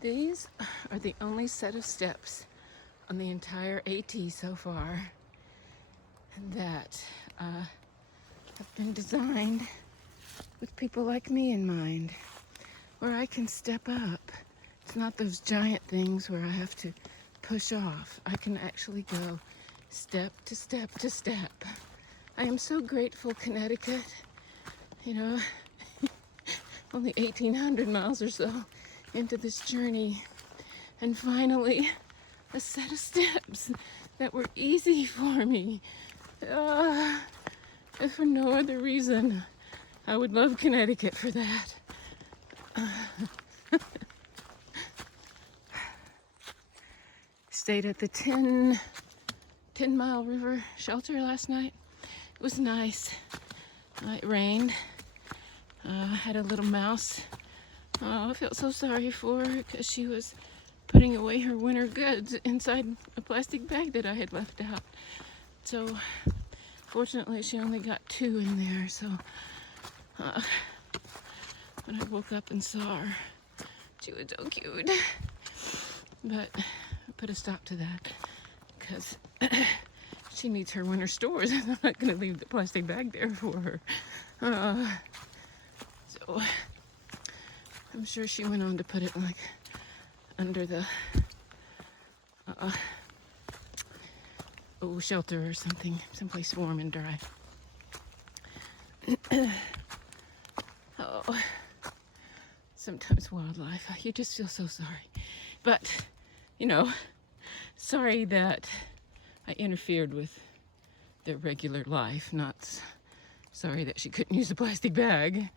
These are the only set of steps on the entire AT so far that have been designed with people like me in mind, where I can step up. It's not those giant things where I have to push off. I can actually go step to step to step. I am so grateful, Connecticut. You know, only 1,800 miles or so into this journey, and finally a set of steps that were easy for me. If for no other reason, I would love Connecticut for that. Stayed at the 10 Mile River shelter last night. It was nice. It rained. I had a little mouse. I felt so sorry for her because she was putting away her winter goods inside a plastic bag that I had left out. So fortunately she only got 2 in there. So when I woke up and saw her, she was so cute. But I put a stop to that because she needs her winter stores. I'm not going to leave the plastic bag there for her. So I'm sure she went on to put it like under the shelter or something, someplace warm and dry. Sometimes wildlife, you just feel so sorry. But, sorry that I interfered with their regular life, not sorry that she couldn't use a plastic bag.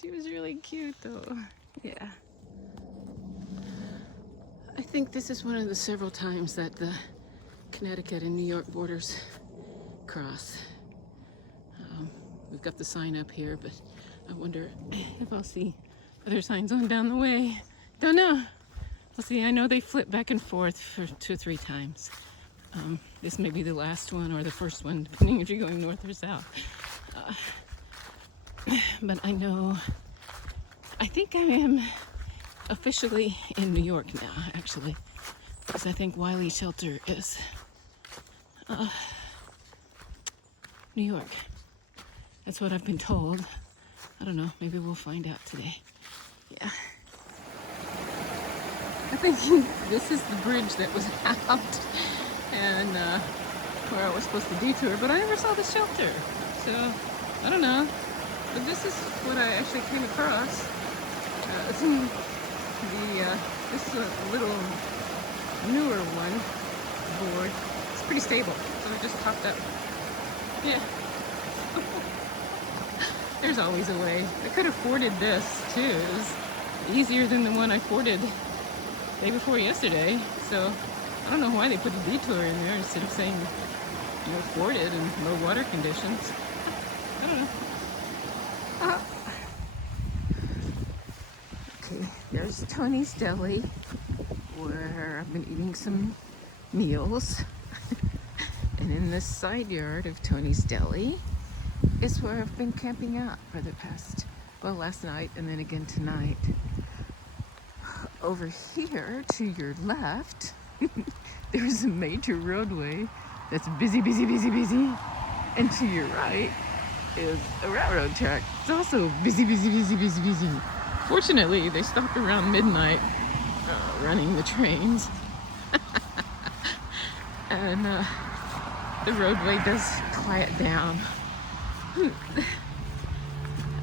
She was really cute though. Yeah. I think this is one of the several times that the Connecticut and New York borders cross. We've got the sign up here, but I wonder if I'll see other signs on down the way. Don't know. We'll see. I know they flip back and forth for 2 or 3 times. This may be the last one or the first one, depending if you're going north or south. But I think I am officially in New York now, actually, because I think Wiley Shelter is New York. That's what I've been told. I don't know, maybe we'll find out today. Yeah. I think this is the bridge that was out and where I was supposed to detour, but I never saw the shelter. So, I don't know. But this is what I actually came across. This is a little newer one board. It's pretty stable, so I just hopped up. Yeah. There's always a way. I could have forded this too. It was easier than the one I forded day before yesterday. So I don't know why they put a detour in there instead of saying, forded in low water conditions. I don't know. Okay, there's Tony's Deli, where I've been eating some meals. And in this side yard of Tony's Deli is where I've been camping out for the past, last night and then again tonight. Over here to your left, there's a major roadway that's busy. And to your right is a railroad track. It's also busy. Fortunately, they stopped around midnight running the trains. And the roadway does quiet down.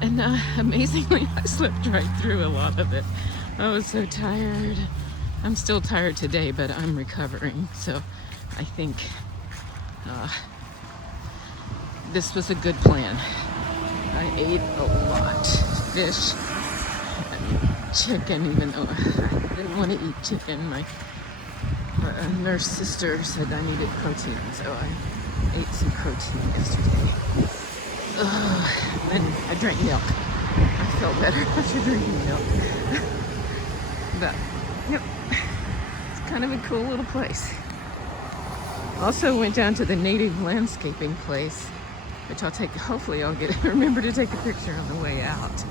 And amazingly, I slept right through a lot of it. I was so tired. I'm still tired today, but I'm recovering. So I think this was a good plan. I ate a lot. Fish, chicken, even though I didn't want to eat chicken. My nurse sister said I needed protein, so I ate some protein yesterday. And I drank milk. I felt better after drinking milk. But, yep, it's kind of a cool little place. Also went down to the native landscaping place, which hopefully I'll remember to take a picture on the way out.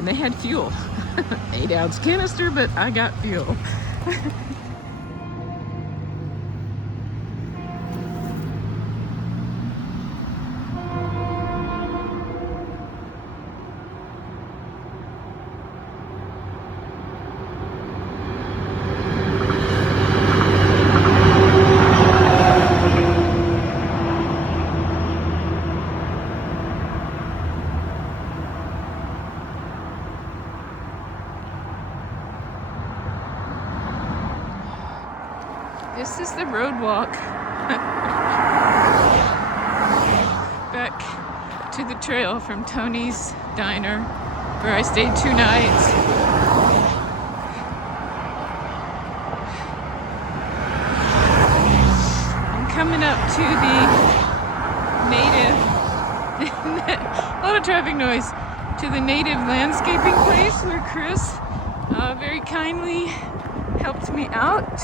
And they had fuel. 8-ounce canister, but I got fuel. This is the road walk back to the trail from Tony's Diner, where I stayed 2 nights. I'm coming up to the native, a lot of traffic noise, to the native landscaping place where Chris very kindly helped me out.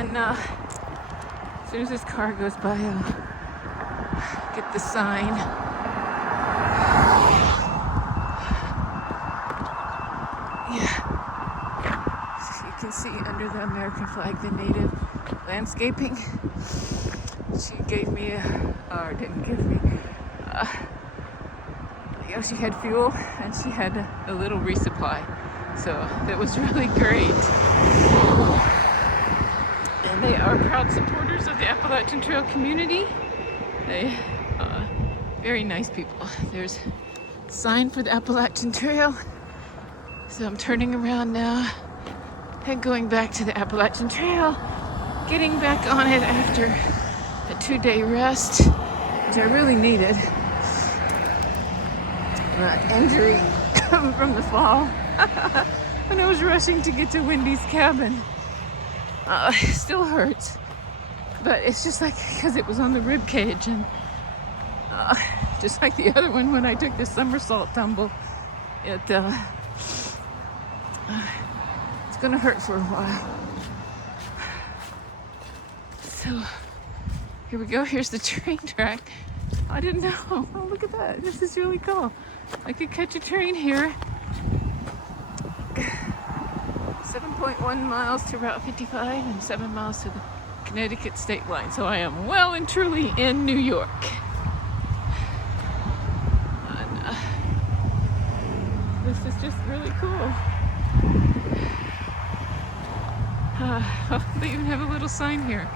And as soon as this car goes by, I'll get the sign. Yeah. So you can see under the American flag the native landscaping. She gave me, or didn't give me, she had fuel and she had a little resupply. So that was really great. And they are proud supporters of the Appalachian Trail community. They very nice people. There's a sign for the Appalachian Trail. So I'm turning around now and going back to the Appalachian Trail, getting back on it after a 2-day rest, which I really needed. Injury from the fall when I was rushing to get to Wendy's cabin. It still hurts, but it's just like because it was on the rib cage, and just like the other one when I took the somersault tumble, it's gonna hurt for a while. So here we go. Here's the train track. I didn't know. Oh, look at that. This is really cool. I could catch a train here. 7.1 miles to Route 55 and 7 miles to the Connecticut state line. So I am well and truly in New York. And, this is just really cool. They even have a little sign here.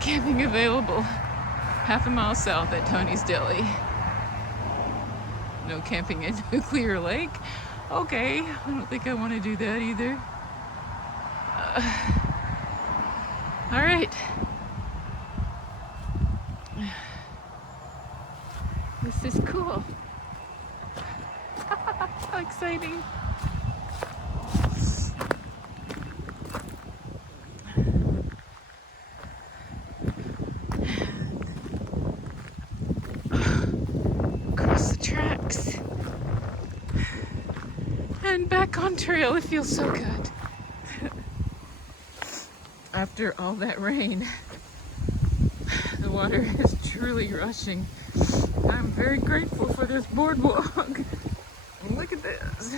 Camping available half a mile south at Tony's Deli. No camping in Nuclear Lake. Okay, I don't think I want to do that either. All right. This is cool. How exciting. Across the tracks. And back on trail. It feels so good. After all that rain, the water is truly rushing. I'm very grateful for this boardwalk. Look at this.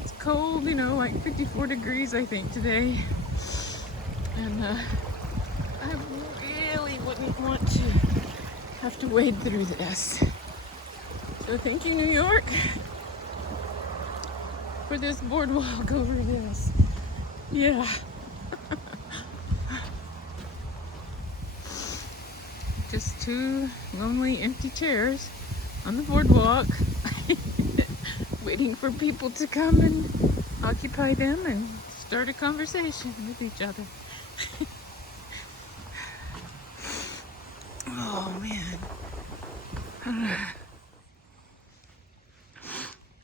It's cold, you know, like 54 degrees I think today. And I really wouldn't want to have to wade through this. So thank you, New York, for this boardwalk over this. Yeah. Just 2 lonely empty chairs on the boardwalk waiting for people to come and occupy them and start a conversation with each other. Oh man.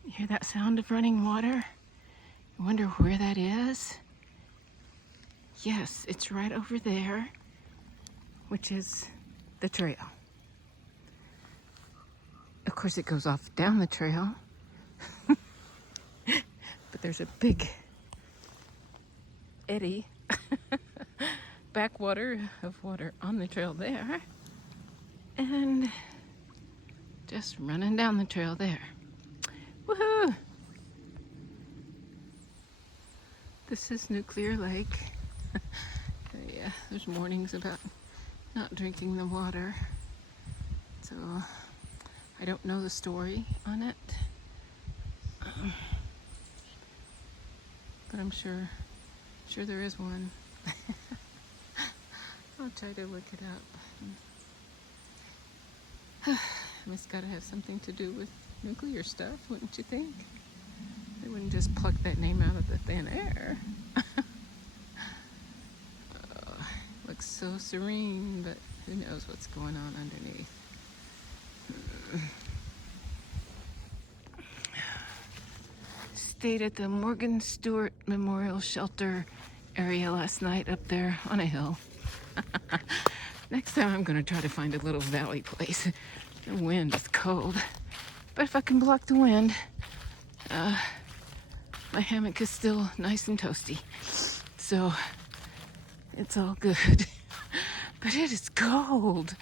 You hear that sound of running water? You wonder where that is? Yes, it's right over there, which is the trail. Of course, it goes off down the trail, but there's a big eddy, backwater of water on the trail there, and just running down the trail there. Woohoo! This is Nuclear Lake. Yeah, there's warnings about not drinking the water. So I don't know the story on it. But I'm sure there is one. I'll try to look it up. It's got to have something to do with nuclear stuff, wouldn't you think? They wouldn't just pluck that name out of the thin air. Looks so serene, but who knows what's going on underneath. Stayed at the Morgan Stewart Memorial Shelter area last night up there on a hill. Next time I'm going to try to find a little valley place. The wind is cold, but if I can block the wind, my hammock is still nice and toasty. So it's all good. But it is cold.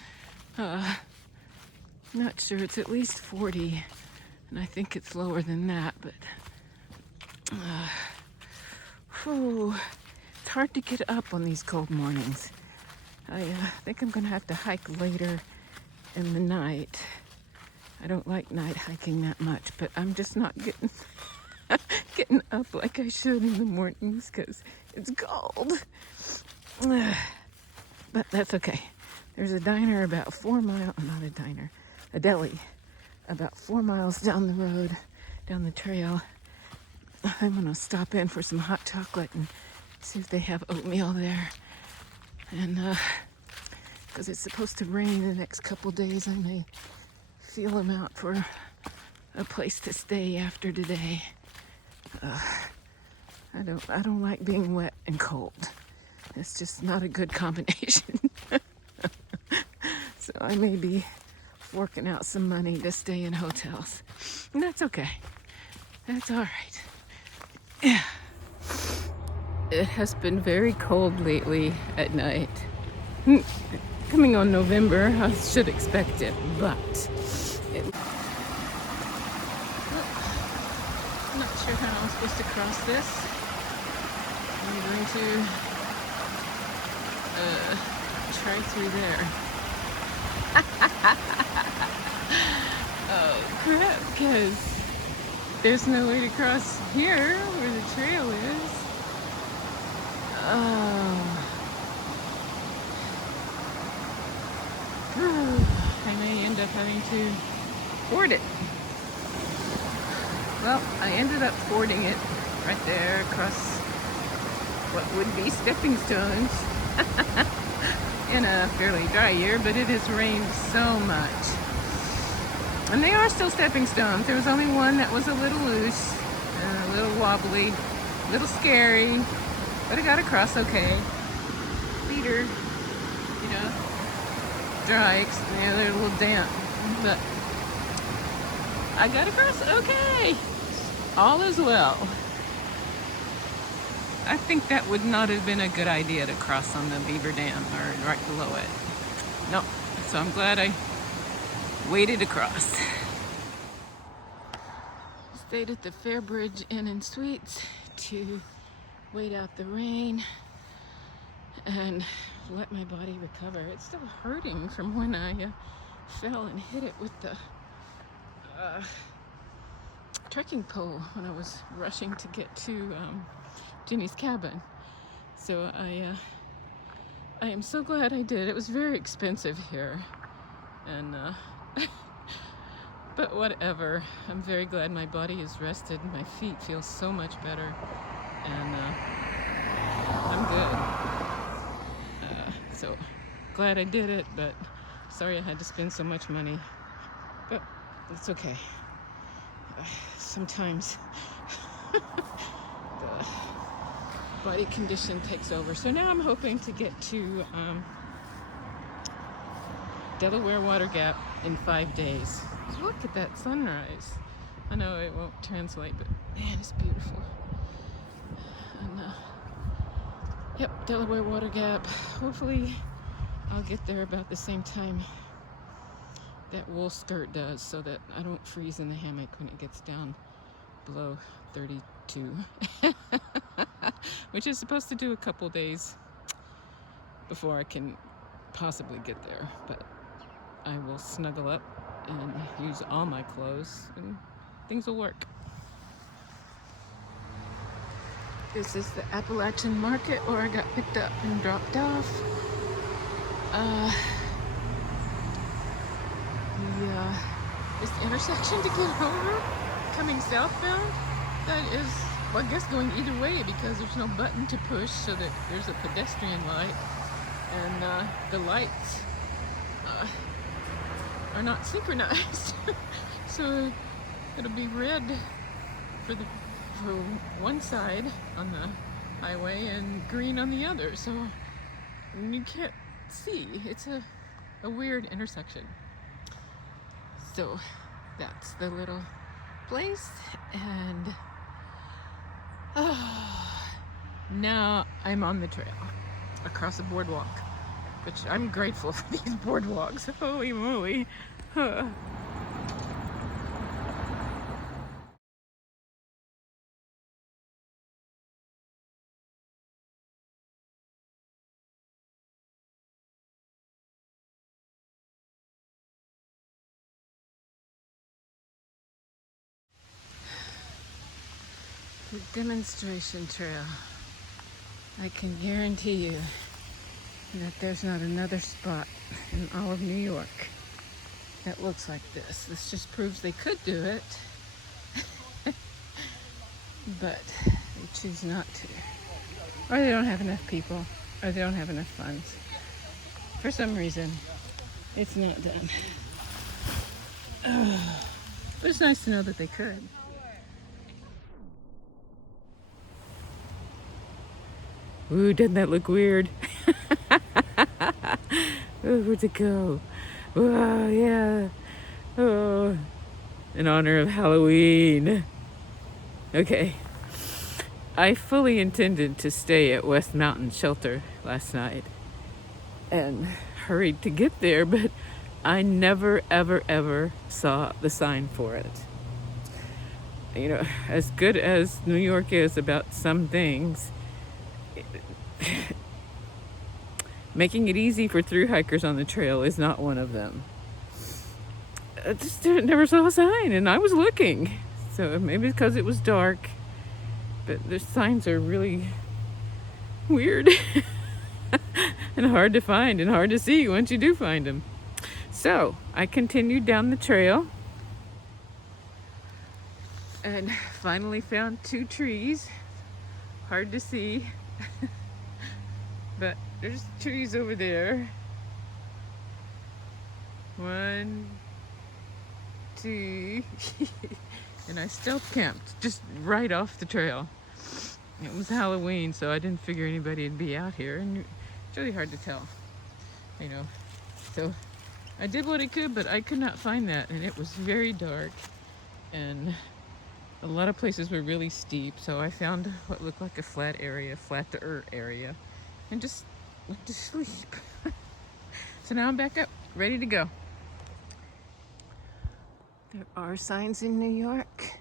Not sure, it's at least 40, and I think it's lower than that, but it's hard to get up on these cold mornings. I think I'm gonna have to hike later in the night. I don't like night hiking that much, but I'm just not getting up like I should in the mornings because it's cold. But that's okay. There's a diner about 4 miles, not a diner, a deli, about 4 miles down the road, down the trail. I'm gonna stop in for some hot chocolate and see if they have oatmeal there. And because it's supposed to rain the next couple days, I may feel them out for a place to stay after today. I don't like being wet and cold. It's just not a good combination. So I may be forking out some money to stay in hotels. And that's okay. That's all right. Yeah. It has been very cold lately at night. Coming on November, I should expect it, but I'm not sure how I'm supposed to cross this. I'm going to try through there. Oh crap, because there's no way to cross here where the trail is. I may end up having to ford it. Well, I ended up fording it right there across what would be stepping stones in a fairly dry year, but it has rained so much. And they are still stepping stones. There was only one that was a little loose, a little wobbly, a little scary, but I got across okay. Feet are, dry, they're a little damp, but I got across okay. All is well. I think that would not have been a good idea to cross on the beaver dam or right below it. No, so I'm glad I waded across. Stayed at the Fairbridge Inn and Suites to wait out the rain and let my body recover. It's still hurting from when I fell and hit it with the trekking pole when I was rushing to get to Jenny's cabin. So I am so glad I did. It was very expensive here, and but whatever. I'm very glad my body is rested. My feet feel so much better, and I'm good. So glad I did it, but sorry I had to spend so much money. But it's okay. Sometimes the body condition takes over. So now I'm hoping to get to Delaware Water Gap in 5 days. Look at that sunrise. I know it won't translate, but man, it's beautiful. And yep, Delaware Water Gap. Hopefully I'll get there about the same time that wool skirt does, so that I don't freeze in the hammock when it gets down below 32, which is supposed to do a couple days before I can possibly get there. But I will snuggle up and use all my clothes and things will work. This is the Appalachian Market where I got picked up and dropped off. This intersection to get over, coming southbound, that is, well, I guess going either way because there's no button to push so that there's a pedestrian light, and the lights are not synchronized. So it'll be red for one side on the highway and green on the other, so you can't see. It's a weird intersection. So that's the little place, and now I'm on the trail across the boardwalk, which I'm grateful for these boardwalks. Holy moly. The demonstration trail. I can guarantee you that there's not another spot in all of New York that looks like this. This just proves they could do it, but they choose not to. Or they don't have enough people, or they don't have enough funds. For some reason, it's not done. But it's nice to know that they could. Ooh, doesn't that look weird? Ooh, where'd it go? Oh, yeah. Oh, in honor of Halloween. Okay. I fully intended to stay at West Mountain Shelter last night and hurried to get there, but I never, ever, ever saw the sign for it. You know, as good as New York is about some things, making it easy for thru hikers on the trail is not one of them. I just never saw a sign, and I was looking. So maybe because it was dark, but the signs are really weird and hard to find and hard to see once you do find them. So I continued down the trail and finally found 2 trees. Hard to see. But there's trees over there. 1, 2, and I stealth camped just right off the trail. It was Halloween, so I didn't figure anybody would be out here, and it's really hard to tell, you know. So I did what I could, but I could not find that, and it was very dark, and a lot of places were really steep, so I found what looked like a flatter area, and just went to sleep. So now I'm back up, ready to go. There are signs in New York,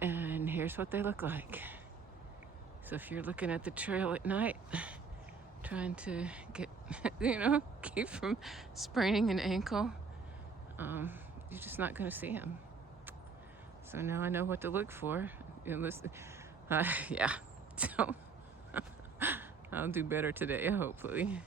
and here's what they look like. So if you're looking at the trail at night, trying to get, keep from spraining an ankle, you're just not going to see them. So now I know what to look for. Yeah, so I'll do better today, hopefully.